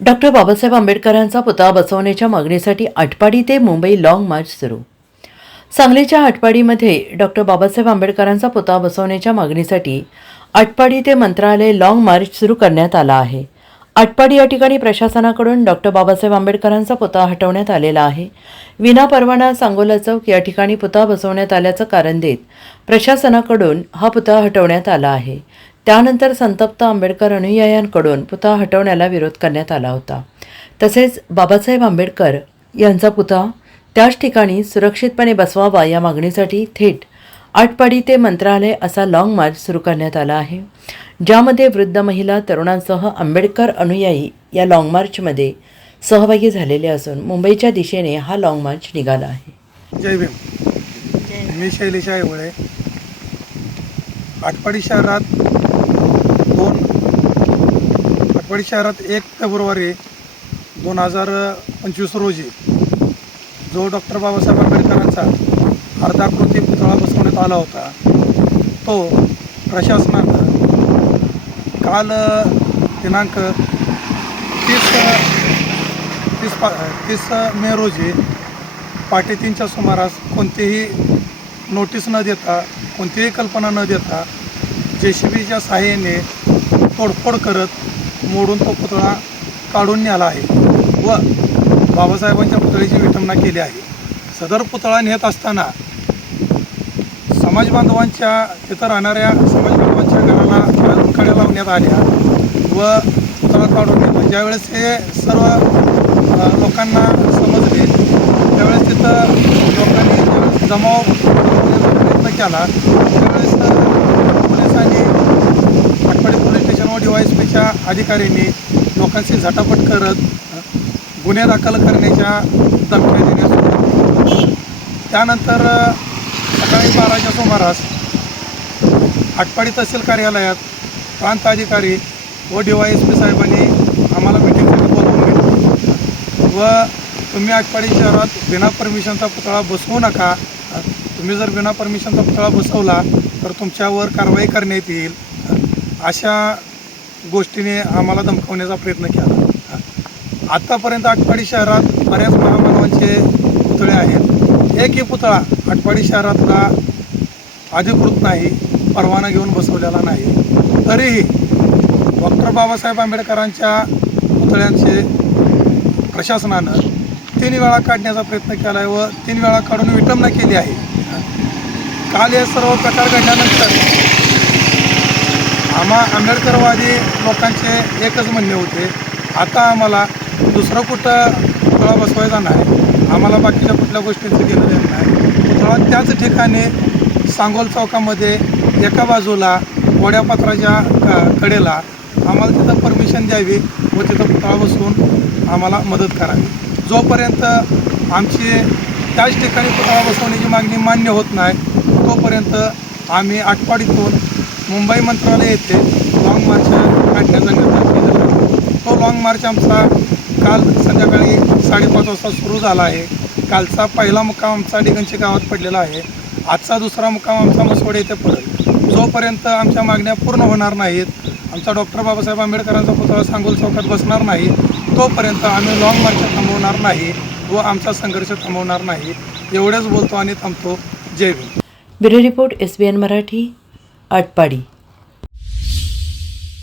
Doctor Babasaheb आंबेडकरांचा पुतळा बसवण्याच्या मागणीसाठी आटपाडी ते मुंबई लाँग मार्च सुरू. सांगलीच्या आटपाडीमध्ये डॉक्टर बाबासाहेब आंबेडकरांचा पुतळा बसवण्याच्या मागणीसाठी आटपाडी ते मंत्रालय लाँग मार्च सुरू करण्यात आला आहे. आटपाडी या ठिकाणी प्रशासनाकडून डॉक्टर बाबासाहेब आंबेडकरांचा पुतळा हटवण्यात आलेला आहे. विनापरवाना सांगोला चौक या ठिकाणी पुतळा बसवण्यात आल्याचं कारण देत प्रशासनाकडून हा पुतळा हटवण्यात आला आहे. त्यानंतर संतप्त आंबेडकर अनुयायांकडून पुतळा हटवण्याला विरोध करण्यात आला होता. तसेच बाबासाहेब आंबेडकर यांचा पुतळा त्याच ठिकाणी सुरक्षितपणे बसवावा या मागणीसाठी थेट आटपाडी ते मंत्रालय असा लाँग मार्च सुरू करण्यात आला आहे. ज्यामध्ये वृद्ध महिला तरुणांसह आंबेडकर अनुयायी या लाँग मार्चमध्ये सहभागी झालेले असून मुंबईच्या दिशेने हा लाँग मार्च निघाला आहे. जय भीम. मी शैलेश शहरात दोन आटपाडी शहरात एक फेब्रुवारी दोन हजार पंचवीस रोजी जो डॉक्टर बाबासाहेब आंबेडकरांचा अर्धाकृती पुतळा बसवण्यात आला होता तो प्रशासनानं काल दिनांक तीस तीस पा तीस मे रोजी पाटे तीनच्या सुमारास कोणतीही नोटीस न देता कोणतीही कल्पना न देता जे सी बीच्या सहाय्याने तोडफोड करत मोडून तो पुतळा काढून नेला आहे व बाबासाहेबांच्या पुतळ्याची विटंबना केली आहे. सदर पुतळा नेत असताना समाज बांधवांच्या तिथं राहणाऱ्या समाज बांधवांच्या घराला कड्या लावण्यात आल्या व पुतळा काढून नेला. ज्यावेळेस हे सर्व लोकांना समजले त्यावेळेस तिथं लोकांनी जमाव प्रयत्न केला. त्यावेळेस अ, पोलिसांनी आटपाडी पोलीस स्टेशन व डी वाय अधिकाऱ्यांनी लोकांशी झटापट करत गुन्हे दाखल करण्याच्या धमक्या देण्यास त्यानंतर सकाळी बाराच्या सुमारास आटपाडी तहसील कार्यालयात प्रांत अधिकारी व डी वाय एस पी साहेबांनी आम्हाला मिटिंगसाठी बोलवून घेतलं. व तुम्ही आटपाडी शहरात बिना परमिशनचा पुतळा बसवू नका. तुम्ही जर बिना परमिशनचा पुतळा बसवला तर तुमच्यावर कारवाई करण्यात येईल. अशा गोष्टीने आम्हाला दमकवण्याचा प्रयत्न केला. आत्तापर्यंत आटपाडी शहरात बऱ्याच महामानवांचे पुतळे आहेत. एकही पुतळा आटपाडी शहरातला अधिकृत नाही परवाना घेऊन बसवलेला नाही. तरीही डॉक्टर बाबासाहेब आंबेडकरांच्या पुतळ्यांचे प्रशासनानं तीन वेळा काढण्याचा प्रयत्न केला आहे व तीन वेळा काढून विटंबना केली आहे. काल हे सर्व प्रकार घडल्यानंतर आम्हा आंबेडकरवादी लोकांचे एकच म्हणणे होते आता आम्हाला दुसरं कुठं पुतळा बसवायचा नाही आम्हाला बाकीच्या कुठल्या गोष्टींचं घेणं देणं नाही. पुतळा त्याच ठिकाणी सांगोल चौकामध्ये एका बाजूला वड्यापत्राच्या क कडेला आम्हाला तिथं परमिशन द्यावी व तिथं पुतळा बसवून आम्हाला मदत करावी. जोपर्यंत आमची त्याच ठिकाणी पुतळा बसवण्याची मागणी मान्य होत नाही तोपर्यंत आम्ही आटपाडीतून मुंबई मंत्रालय येथे लाँग मार्च काढण्याचा निर्धार केलेला आहे तो लाँग मार्च आमचा काल संध्याकाळी साडेपाच वाजता सुरू झाला आहे. कालचा पहिला मुक्काम आमचा डिगंची गावात पडलेला आहे. आजचा दुसरा मुक्काम आमचा मसवडे येथे पडेल. जोपर्यंत आमच्या मागण्या पूर्ण होणार नाहीत आमचा डॉक्टर बाबासाहेब आंबेडकरांचा पुतळा सांगोल चौकात बसणार नाही तोपर्यंत आम्ही लाँग मार्च थांबवणार नाही व आमचा संघर्ष थांबवणार नाही. एवढेच बोलतो आणि थांबतो. Jai Bhim. Bureau report S B N Marathi. Atpadi